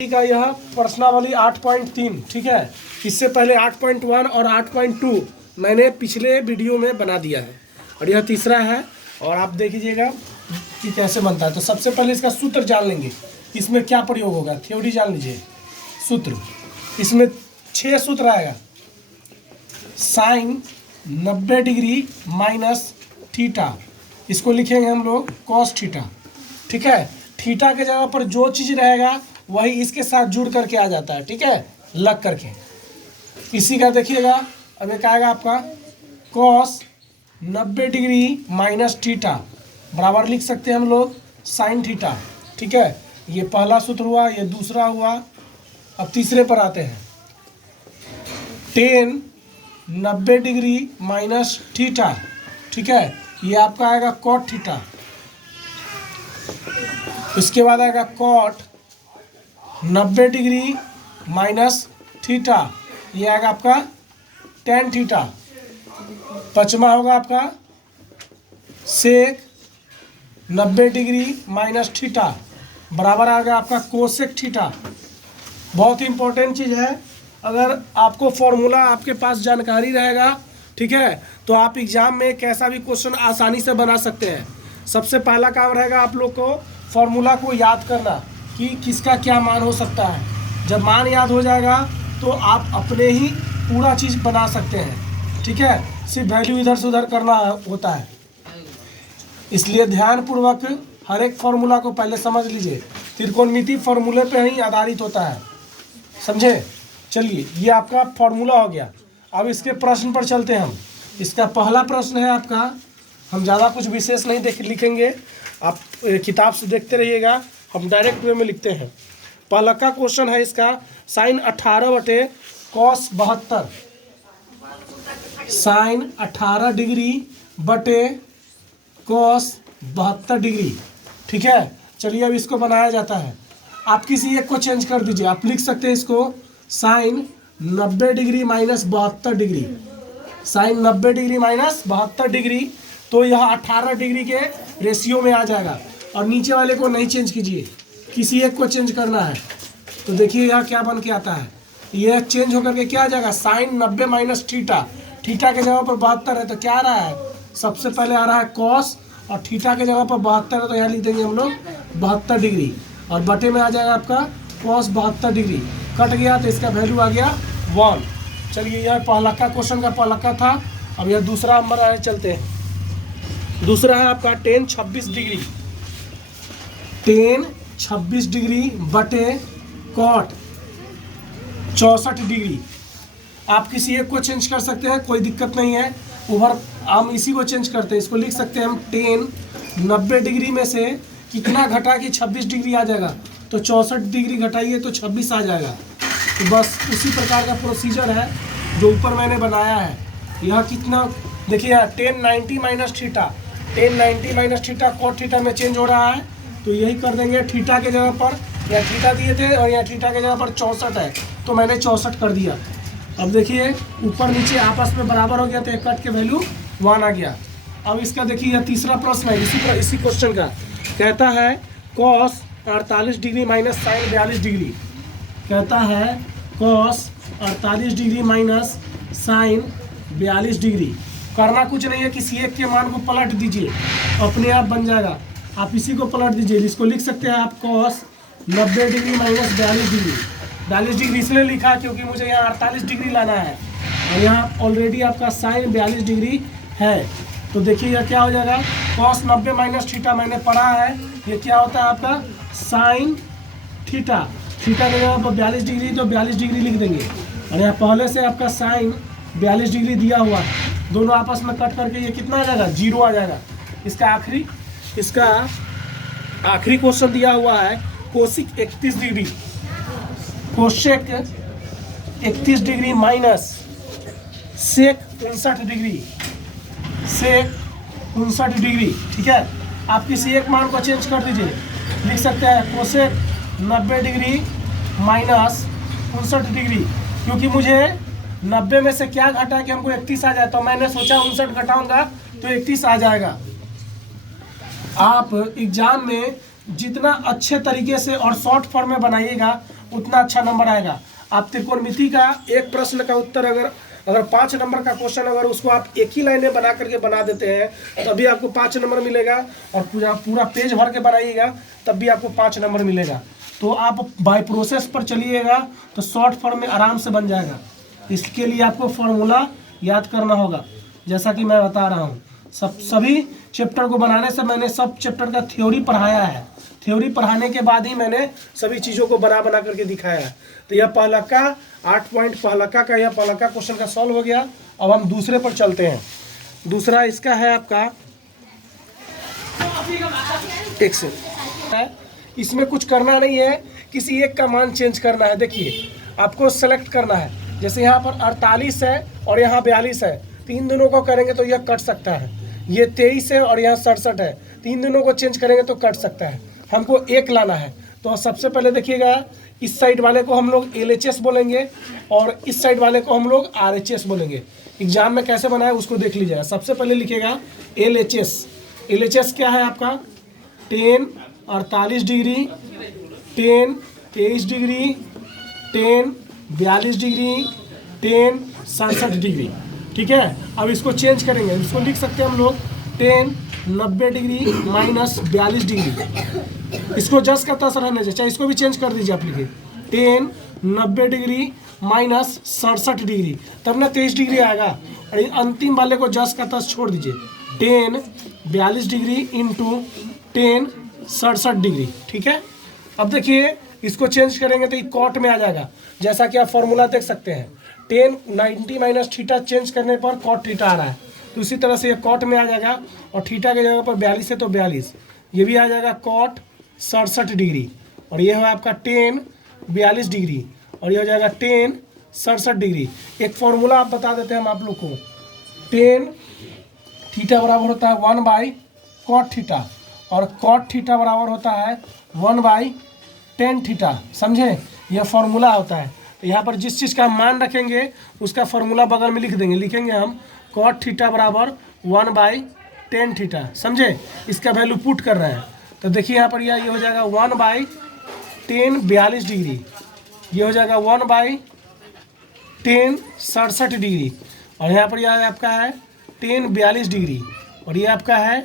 का यह प्रश्नावली 8.3 ठीक है। इससे पहले 8.1 और 8.2 मैंने पिछले वीडियो में बना दिया है और यह तीसरा है और आप देख लीजिएगा कि कैसे बनता है। तो सबसे पहले इसका सूत्र जान लेंगे, इसमें क्या प्रयोग होगा, थ्योरी जान लीजिए। सूत्र इसमें 6 सूत्र आएगा। साइन 90 डिग्री माइनस थीटा, इसको लिखेंगे हम लोग कॉस थीटा, ठीक है। थीटा के जगह पर जो चीज़ रहेगा वही इसके साथ जुड़ करके आ जाता है, ठीक है, लग करके। इसी का देखिएगा, अब एक आएगा आपका कॉस 90 डिग्री माइनस थीटा बराबर लिख सकते हैं हम लोग साइन थीटा, ठीक है। ये पहला सूत्र हुआ, ये दूसरा हुआ। अब तीसरे पर आते हैं। टेन 90 डिग्री माइनस थीटा, ठीक है, ये आपका आएगा कॉट थीटा। इसके बाद आएगा कॉट 90 डिग्री माइनस थीटा, ये आएगा आपका टेन थीटा। पचमा होगा आपका सेक 90 डिग्री माइनस थीटा बराबर आ गया आपका कोसेक थीटा। बहुत ही इंपॉर्टेंट चीज़ है, अगर आपको फॉर्मूला आपके पास जानकारी रहेगा, ठीक है, तो आप एग्जाम में कैसा भी क्वेश्चन आसानी से बना सकते हैं। सबसे पहला काम रहेगा आप लोग को फॉर्मूला को याद करना कि किसका क्या मान हो सकता है। जब मान याद हो जाएगा तो आप अपने ही पूरा चीज़ बना सकते हैं, ठीक है। सिर्फ वैल्यू इधर से उधर करना होता है, इसलिए ध्यानपूर्वक हर एक फॉर्मूला को पहले समझ लीजिए। त्रिकोणमिति फॉर्मूले पे ही आधारित होता है, समझे। चलिए, ये आपका फॉर्मूला हो गया। अब इसके प्रश्न पर चलते हैं हम। इसका पहला प्रश्न है आपका, हम ज़्यादा कुछ विशेष नहीं लिखेंगे, आप किताब से देखते रहिएगा, हम डायरेक्ट वे में लिखते हैं। पहला का क्वेश्चन है इसका, साइन 18 बटे कॉस 72, साइन 18 डिग्री बटे कॉस 72 डिग्री, ठीक है। चलिए अब इसको बनाया जाता है। आप किसी एक को चेंज कर दीजिए, आप लिख सकते हैं इसको sine 90 degree minus 72 degree, sine 90 degree minus 72 degree, तो यह 18 डिग्री के रेशियो में आ जाएगा। और नीचे वाले को नहीं चेंज कीजिए, किसी एक को चेंज करना है। तो देखिए यह क्या बन के आता है, यह चेंज होकर के क्या आ जाएगा, साइन 90 माइनस थीटा, थीटा के जगह पर 72 है तो क्या आ रहा है, सबसे पहले आ रहा है कॉस, और थीटा के जगह पर 72 है तो यहाँ लिख देंगे हम लोग 72 डिग्री, और बटे में आ जाएगा आपका कॉस 72 डिग्री। कट गया तो इसका वैल्यू आ गया 1। चलिए यह पहला का क्वेश्चन का पहला का था। अब यह दूसरा नंबर आए, चलते हैं। दूसरा है आपका टेन 26 डिग्री, टेन 26 डिग्री बटे कॉट 64 डिग्री। आप किसी एक को चेंज कर सकते हैं, कोई दिक्कत नहीं है। ओवर हम इसी को चेंज करते हैं, इसको लिख सकते हैं हम टेन 90 डिग्री में से कितना घटा कि 26 डिग्री आ जाएगा, तो 64 डिग्री घटाइए तो 26 आ जाएगा। तो बस उसी प्रकार का प्रोसीजर है जो ऊपर मैंने बनाया है। यह कितना देखिए, tan 90 minus theta, tan 90 minus theta cot theta में चेंज हो रहा है, तो यही कर देंगे। थीटा के जगह पर या थीटा दिए थे और यहाँ थीटा के जगह पर 64 है, तो मैंने 64 कर दिया। अब देखिए ऊपर नीचे आपस में बराबर हो गया, तो एक कट के वैल्यू 1 आ गया। अब इसका देखिए यह तीसरा प्रश्न है इसी क्वेश्चन का, कहता है cos 48 degree minus sine 42 degree, कहता है cos 48 degree minus sine 42 degree. करना कुछ नहीं है, किसी एक के मान को पलट दीजिए, अपने आप बन जाएगा। आप इसी को पलट दीजिए, इसको लिख सकते हैं आप cos 90 degree minus 42 degree. 42 degree इसलिए लिखा क्योंकि मुझे यहाँ 48 डिग्री लाना है, और यहाँ ऑलरेडी आपका साइन 42 डिग्री है। तो देखिए यह क्या हो जाएगा, कॉस 90 माइनस थीटा मैंने पढ़ा है, ये क्या होता है आपका साइन थीटा, थीटा के जगह पर 42 डिग्री तो 42 डिग्री लिख देंगे, और यहाँ पहले से आपका साइन 42 डिग्री दिया हुआ है, दोनों आपस में कट करके ये कितना आ जाएगा, 0 आ जाएगा। इसका आखिरी क्वेश्चन दिया हुआ है cosec 31 degree, cosec 31 degree minus sec 59 degree, sec 59 degree, ठीक है। आप किसी एक मान को चेंज कर दीजिए, लिख सकते हैं कोसेक 90 डिग्री माइनस 59 डिग्री, क्योंकि मुझे 90 में से क्या घटा कि हमको 31 आ जाए, तो मैंने सोचा 59 घटाऊंगा तो 31 आ जाएगा। आप एग्जाम में जितना अच्छे तरीके से और शॉर्ट फॉर्म में बनाइएगा उतना अच्छा नंबर आएगा। आप त्रिकोणमिति का एक प्रश्न का उत्तर अगर 5 नंबर का क्वेश्चन अगर उसको आप एक ही लाइन में बना करके बना देते हैं तभी आपको 5 नंबर मिलेगा, और पूरा पेज भर के बनाइएगा तब भी आपको 5 नंबर मिलेगा। तो आप बाय प्रोसेस पर चलिएगा तो शॉर्ट फॉर्म में आराम से बन जाएगा। इसके लिए आपको फॉर्मूला याद करना होगा, जैसा कि मैं बता रहा हूँ। सभी चैप्टर को बनाने से मैंने सब चैप्टर का थ्योरी पढ़ाया है, थ्योरी पढ़ाने के बाद ही मैंने सभी चीज़ों को बना करके दिखाया है। तो यह पहला का 8 पॉइंट पहला का यह पहला का क्वेश्चन का सॉल्व हो गया। अब हम दूसरे पर चलते हैं। दूसरा इसका है आपका एक्सेल है, इसमें कुछ करना नहीं है, किसी एक का मान चेंज करना है। देखिए आपको सेलेक्ट करना है, जैसे यहाँ पर 48 है और यहाँ 42 है, तो इन दोनों को करेंगे तो यह कट सकता है। ये 23 है और यहाँ 67 है, तो इन दोनों को चेंज करेंगे तो कट सकता है। हमको एक लाना है, तो सबसे पहले देखिएगा इस साइड वाले को हम लोग LHS बोलेंगे और इस साइड वाले को हम लोग RHS बोलेंगे। एग्जाम में कैसे बनाए उसको देख लीजिएगा। सबसे पहले लिखिएगा LHS। LHS क्या है आपका 10 48 डिग्री, 10 23 डिग्री, 10 42 डिग्री, 10 67 डिग्री। ठीक है, अब इसको चेंज करेंगे, इसको लिख सकते हैं हम लोग 10 90 डिग्री माइनस 42 डिग्री। इसको जस का तस रहने चाहिए, चाहे इसको भी चेंज कर दीजिए आप, लिखिए 10 90 डिग्री माइनस 67 डिग्री, तब ना 23 डिग्री आएगा। और अंतिम वाले को जस का तस छोड़ दीजिए, 10 42 डिग्री इंटू 10 67 डिग्री। ठीक है, अब देखिए इसको चेंज करेंगे तो ये कॉट में आ जाएगा, जैसा कि आप फॉर्मूला देख सकते हैं 10 90 माइनस थीटा चेंज करने पर कॉट थीटा आ रहा है। तो इसी तरह से ये कॉट में आ जाएगा, और थीटा की जगह पर 42 है तो 42, ये भी आ जाएगा कॉट 67 डिग्री, और ये है आपका 10 42 डिग्री, और ये हो जाएगा 10 67 डिग्री। एक फॉर्मूला आप बता देते हैं हम आप लोग को, 10 थीटा बराबर होता है 1 बाई कॉट थीटा, और कॉट थीटा बराबर होता है 1 बाई 10 थीटा। समझे, यह फॉर्मूला होता है। तो यहाँ पर जिस चीज़ का मान रखेंगे उसका फॉर्मूला बगल में लिख देंगे, लिखेंगे हम कॉट थीटा बराबर 1 बाई 10 थीटा। समझे, इसका वैल्यू पुट कर रहे हैं। तो देखिए यहाँ पर ये हो जाएगा 1 बाई 10 42 डिग्री, ये हो जाएगा 1 बाई 10 67 डिग्री, और यहाँ पर यह आपका है 10 42 डिग्री, और ये आपका है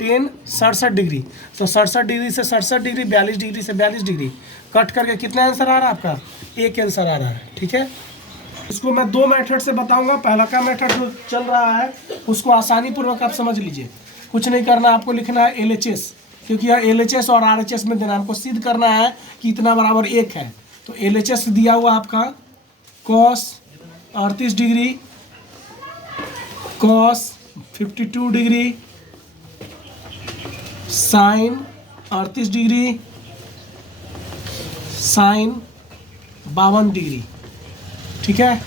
10 67 डिग्री। तो 67 डिग्री से 67 डिग्री, 42 डिग्री से 42 डिग्री कट करके कितना आंसर आ रहा है आपका, एक आंसर आ रहा है। ठीक है, इसको मैं 2 मेथड से बताऊंगा। पहला का मेथड जो चल रहा है उसको आसानी पूर्वक आप समझ लीजिए, कुछ नहीं करना, आपको लिखना है LHS, क्योंकि यह LHS और RHS में देना, हमको सिद्ध करना है कि इतना बराबर 1 है। तो LHS दिया हुआ आपका cos 38 degree, cos 52 degree, sine 38 degree, sine 52 degree. ठीक है,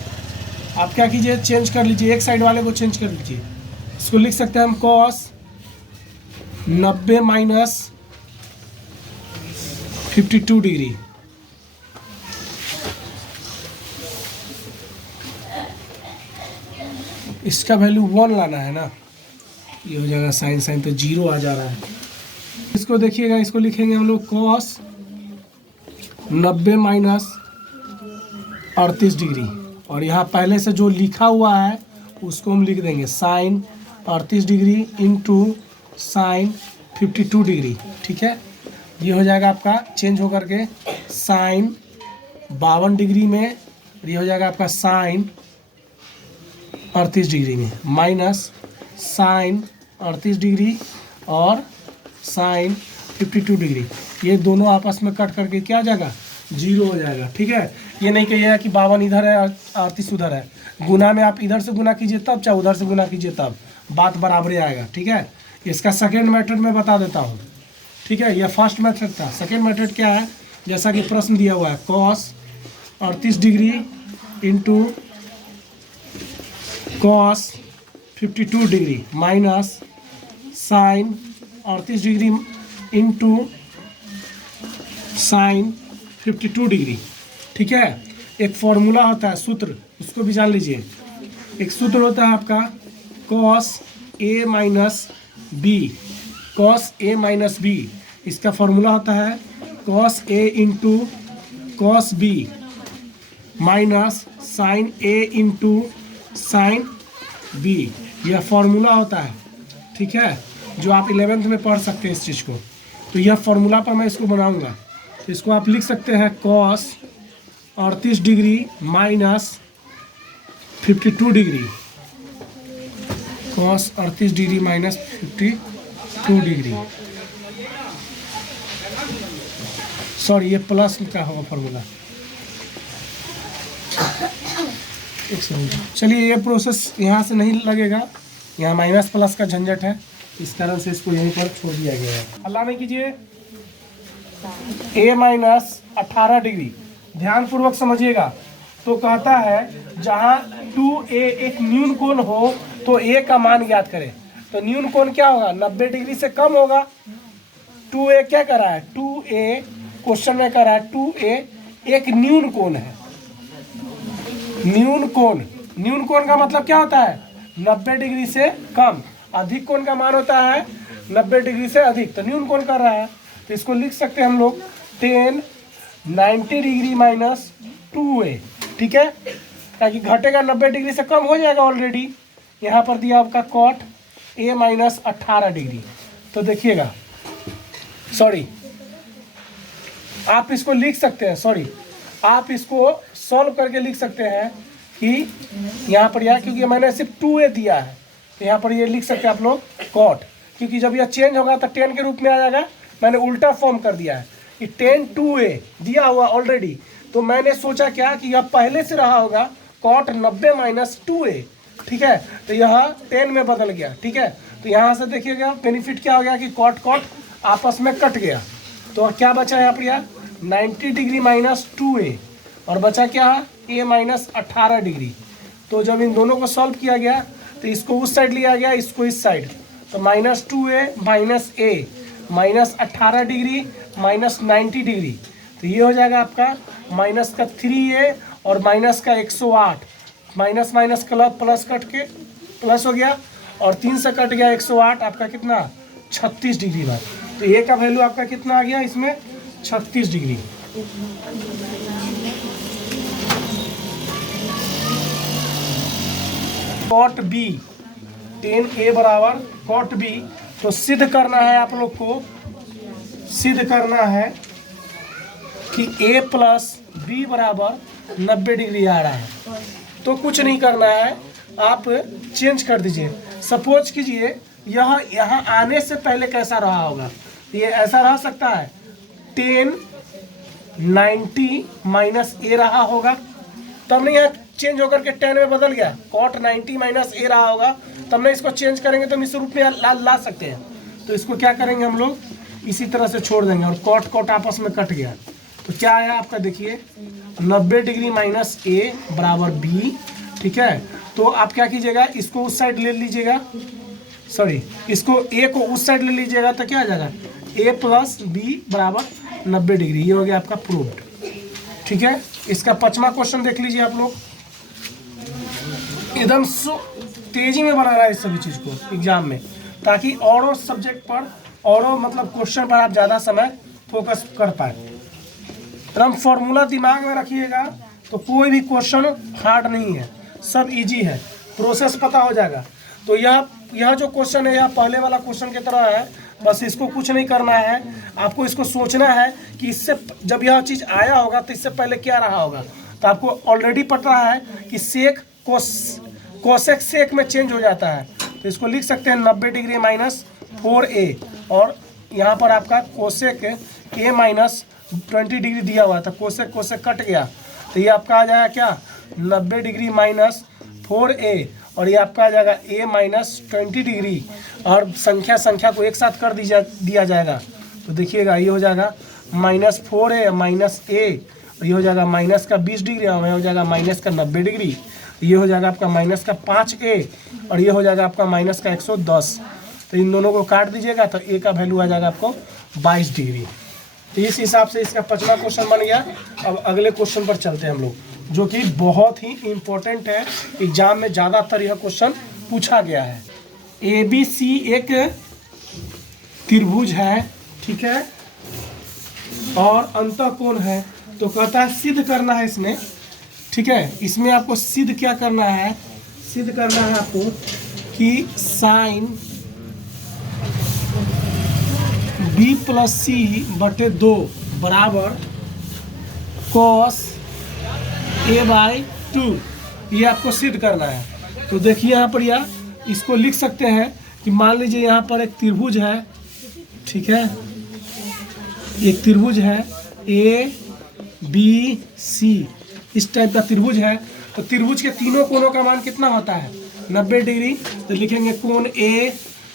आप क्या कीजिए, चेंज कर लीजिए, एक साइड वाले को चेंज कर लीजिए। इसको लिख सकते हैं हम cos 90 माइनस 52 डिग्री, इसका वैल्यू 1 लाना है ना, ये हो जाएगा साइन, साइन तो 0 आ जा रहा है। इसको देखिएगा, इसको लिखेंगे हम लोग cos 90 माइनस 38 डिग्री, और यहाँ पहले से जो लिखा हुआ है उसको हम लिख देंगे sine 38 degree into sine 52 degree. ठीक है, ये हो जाएगा आपका चेंज होकर के साइन 52 डिग्री में, ये हो जाएगा आपका साइन 38 डिग्री में, माइनस साइन 38 डिग्री और साइन 52 डिग्री, ये दोनों आपस में कट करके क्या हो जाएगा, 0 हो जाएगा। ठीक है, ये नहीं कहिएगा कि 52 इधर है और 38 उधर है, गुना में आप इधर से गुना कीजिए तब, चाहे उधर से गुना कीजिए तब, बात बराबर ही आएगा। ठीक है, इसका सेकेंड मेथड मैं बता देता हूँ। ठीक है, यह फर्स्ट मेथड था। सेकेंड मेथड क्या है, जैसा कि प्रश्न दिया हुआ है cos 38 degree into cos 52 degree minus sine 38 degree into sine 52 degree. ठीक है, एक फॉर्मूला होता है, सूत्र, उसको भी जान लीजिए। एक सूत्र होता है आपका cos A minus B, cos A minus B, इसका फॉर्मूला होता है cos A into cos B minus sine A into sine B, यह फॉर्मूला होता है, ठीक है, जो आप 11th में पढ़ सकते हैं इस चीज़ को। तो यह फॉर्मूला पर मैं इसको बनाऊंगा, तो इसको आप लिख सकते हैं cos 38 degree minus 52 degree, cos 38 degree minus 52 degree, sorry ये प्लस का होगा फॉर्मूला। एक सेकंड, चलिए ये प्रोसेस यहाँ से नहीं लगेगा, यहाँ माइनस प्लस का झंझट है, इस कारण से इसको यहीं पर छोड़ दिया गया है। अल्लाह में कीजिए a माइनस 18 डिग्री, ध्यानपूर्वक समझिएगा। तो कहता है जहाँ 2a एक न्यून कोण हो तो a का मान ज्ञात करें। तो न्यून कोण क्या होगा, 90 डिग्री से कम होगा। 2a क्या कर रहा है, 2a क्वेश्चन में कर रहा है 2a एक न्यून कोण है। न्यून कोण, न्यून कोण का मतलब क्या होता है, 90 डिग्री से कम। अधिक कोण का मान होता है 90 डिग्री से अधिक। तो न्यून कोण कर रहा है, तो इसको लिख सकते हैं हम लोग 10 90 डिग्री माइनस 2a, ठीक है, ताकि घटेगा 90 डिग्री से कम हो जाएगा ऑलरेडी। यहाँ पर दिया आपका कॉट a माइनस 18 डिग्री। तो देखिएगा, सॉरी आप इसको लिख सकते हैं, सॉरी आप इसको सॉल्व करके लिख सकते हैं कि यहाँ पर यह, क्योंकि मैंने सिर्फ 2a दिया है, तो यहाँ पर ये लिख सकते हैं आप लोग कॉट, क्योंकि जब यह चेंज होगा तो 10 के रूप में आ जाएगा। मैंने उल्टा फॉर्म कर दिया है कि 10 2a दिया हुआ ऑलरेडी, तो मैंने सोचा क्या कि यह पहले से रहा होगा कॉट 90 माइनस 2a, ठीक है, तो यह 10 में बदल गया, ठीक है। तो यहाँ से देखिएगा बेनिफिट क्या हो गया कि कॉट कॉट आपस में कट गया। तो क्या बचा यहाँ पर यार 90 डिग्री माइनस 2a, और बचा क्या a माइनस 18 डिग्री। तो जब इन दोनों को सॉल्व किया गया तो इसको उस साइड लिया गया, इसको इस साइड, तो minus 2a minus a minus 18 degree minus 90 degree, तो ये हो जाएगा आपका माइनस का 3a और माइनस का 108, माइनस माइनस प्लस कट के प्लस हो गया, और 3 से कट गया 108, आपका कितना 36 डिग्री बार। तो ए का वैल्यू आपका कितना आ गया इसमें 36 डिग्री। कॉट बी 10a बराबर कॉट बी, तो सिद्ध करना है आप लोग को, सिद्ध करना है कि a प्लस बी बराबर 90 डिग्री आ रहा है। तो कुछ नहीं करना है, आप चेंज कर दीजिए। सपोज कीजिए यह यहाँ आने से पहले कैसा रहा होगा, ये ऐसा रह सकता है 10 90 माइनस a रहा होगा, तब नहीं यहाँ चेंज होकर के 10 में बदल गया, कॉट 90 माइनस a रहा होगा, तब नहीं इसको चेंज करेंगे तो हम इस रूप में ला सकते हैं। तो इसको क्या करेंगे हम लोग, इसी तरह से छोड़ देंगे, और कॉट कॉट आपस में कट गया। तो क्या आया आपका, देखिए 90 डिग्री माइनस a बराबर b, ठीक है। तो आप क्या कीजिएगा, इसको उस साइड ले लीजिएगा, सॉरी इसको a को उस साइड ले लीजिएगा, तो क्या आ जाएगा a प्लस बी बराबर 90 डिग्री। ये हो गया आपका प्रूव्ड, ठीक है। इसका 5वां क्वेश्चन देख लीजिए आप लोग, एकदम तेजी में बना रहा है इस सभी चीज़ को एग्जाम में, ताकि औरों सब्जेक्ट पर, औरों मतलब क्वेश्चन पर आप ज़्यादा समय फोकस कर पाए। एकदम फॉर्मूला दिमाग में रखिएगा, तो कोई भी क्वेश्चन हार्ड नहीं है, सब इजी है, प्रोसेस पता हो जाएगा। तो यह जो क्वेश्चन है यह पहले वाला क्वेश्चन की तरह है, बस इसको कुछ नहीं करना है, आपको इसको सोचना है कि इससे जब यह चीज़ आया होगा तो इससे पहले क्या रहा होगा। तो आपको ऑलरेडी पता है कि सेक कोसेक सेक में चेंज हो जाता है। तो इसको लिख सकते हैं 90 डिग्री माइनस 4a, और यहाँ पर आपका कोसेक a माइनस 20 डिग्री दिया हुआ था, कोसेक कोसेक कट गया, तो ये आपका आ जाएगा क्या 90 डिग्री माइनस 4a, और ये आपका आ जाएगा a माइनस 20 डिग्री, और संख्या को एक साथ कर दिया जाएगा। तो देखिएगा ये हो जाएगा माइनस 4a माइनस a, ये हो जाएगा माइनस का 20 डिग्री, और ये हो जाएगा माइनस का 90 डिग्री, ये हो जाएगा आपका माइनस का 5a, और ये हो जाएगा आपका माइनस का 110। तो इन दोनों को काट दीजिएगा तो a का वैल्यू आ जाएगा आपको 22 डिग्री। तो इस हिसाब से इसका 5वां क्वेश्चन बन गया। अब अगले क्वेश्चन पर चलते हैं हम लोग, जो कि बहुत ही इम्पोर्टेंट है, एग्जाम में ज़्यादातर यह क्वेश्चन पूछा गया है। ABC एक त्रिभुज है, ठीक है, और अंतःकोण है तो कहता है सिद्ध करना है इसमें, ठीक है। इसमें आपको सिद्ध क्या करना है, सिद्ध करना है आपको कि साइन b प्लस सी बटे 2 बराबर कॉस a/2, ये आपको सिद्ध करना है। तो देखिए यहाँ पर या इसको लिख सकते हैं कि मान लीजिए यहाँ पर एक त्रिभुज है, ठीक है, एक त्रिभुज है ABC, इस टाइप का त्रिभुज है। तो त्रिभुज के तीनों कोणों का मान कितना होता है, 90 डिग्री। तो लिखेंगे कोण A,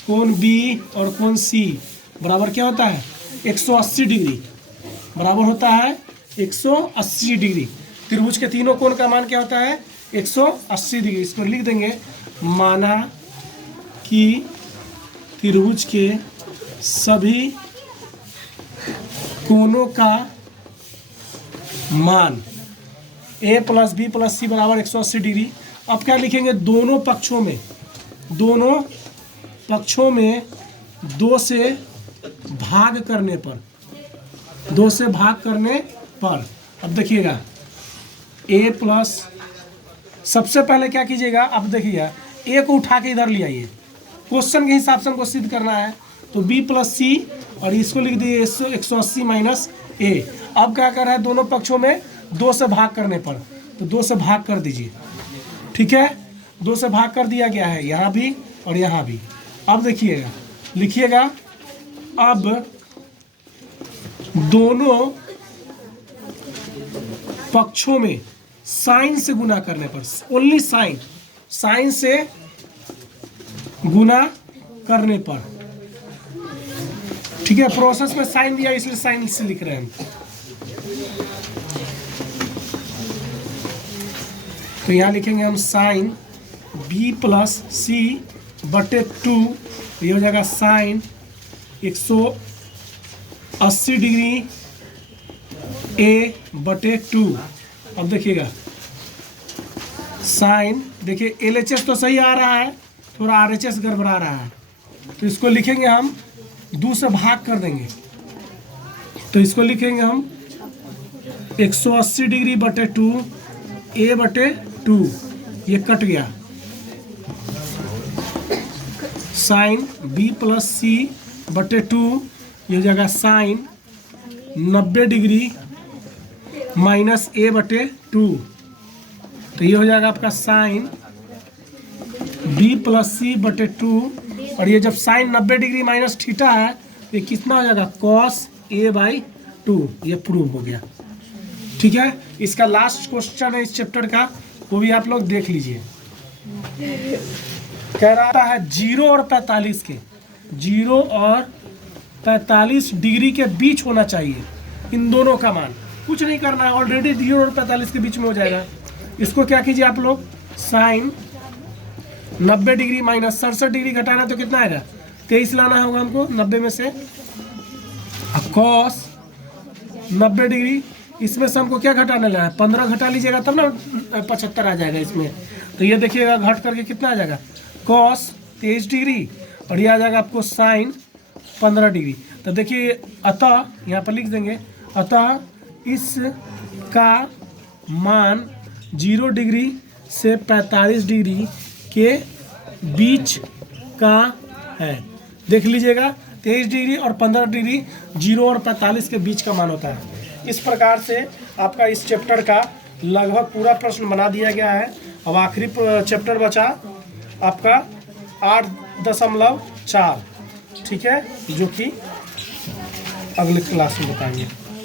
कोण B और कोण C बराबर क्या होता है, 180 डिग्री, बराबर होता है 180 डिग्री। त्रिभुज के तीनों कोण का मान क्या होता है, 180 डिग्री। इसको लिख देंगे, माना कि त्रिभुज के सभी कोणों का मान a प्लस बी प्लस सी बराबर 180 डिग्री। अब क्या लिखेंगे, दोनों पक्षों में 2 से भाग करने पर, अब देखिएगा a प्लस, सबसे पहले क्या कीजिएगा, अब देखिएगा a को उठा के इधर ले आइए, क्वेश्चन के हिसाब से हमको सिद्ध करना है। तो b प्लस सी और इसको लिख दिए 180 माइनस a। अब क्या कर रहा है, दोनों पक्षों में 2 से भाग करने पर, तो 2 से भाग कर दीजिए, ठीक है। 2 से भाग कर दिया गया है, यहाँ भी और यहाँ भी। अब देखिएगा, लिखिएगा, अब दोनों पक्षों में साइन से गुना करने पर, ओनली साइन से गुना करने पर, ठीक है। प्रोसेस में साइन दिया इसलिए साइन से लिख रहे हैं हम। तो यहाँ लिखेंगे हम साइन b प्लस सी बटे 2, ये हो जाएगा साइन 180 डिग्री a बटे 2। अब देखिएगा साइन, देखिए LHS तो सही आ रहा है, थोड़ा RHS गड़बड़ा रहा है, तो इसको लिखेंगे हम 2 से भाग कर देंगे। तो इसको लिखेंगे हम 180 डिग्री बटे 2 a बटे 2, ये कट गया। साइन b प्लस सी बटे 2, ये हो जाएगा साइन 90 डिग्री माइनस a बटे 2। तो ये हो जाएगा आपका साइन b प्लस सी बटे 2, और ये जब साइन 90 डिग्री माइनस थीटा है तो ये कितना हो जाएगा, कॉस a/2। ये प्रूव हो गया, ठीक है। इसका लास्ट क्वेश्चन है इस चैप्टर का, वो भी आप लोग देख लीजिए। कह रहा है 0 और 45 के, 0 और 45 डिग्री के बीच होना चाहिए इन दोनों का मान। कुछ नहीं करना है, ऑलरेडी 0 और 45 के बीच में हो जाएगा। इसको क्या कीजिए आप लोग, साइन 90 डिग्री माइनस 67 डिग्री घटाना, तो कितना आएगा, 23 लाना होगा हमको 90 में से। कॉस 90 डिग्री, इसमें से हमको क्या घटाने लेना है, 15 घटा लीजिएगा तब ना 75 आ जाएगा इसमें। तो ये देखिएगा घट करके कितना आ जाएगा, कॉस 23 डिग्री, और ये आ जाएगा आपको साइन 15 डिग्री। तो देखिए, अतः यहाँ पर लिख देंगे, अतः इसका मान 0 डिग्री से 45 डिग्री के बीच का है। देख लीजिएगा, 23 डिग्री और 15 डिग्री 0 और 45 के बीच का मान होता है। इस प्रकार से आपका इस चैप्टर का लगभग पूरा प्रश्न बना दिया गया है। अब आखिरी चैप्टर बचा आपका 8.4, ठीक है, जो कि अगले क्लास में बताएंगे।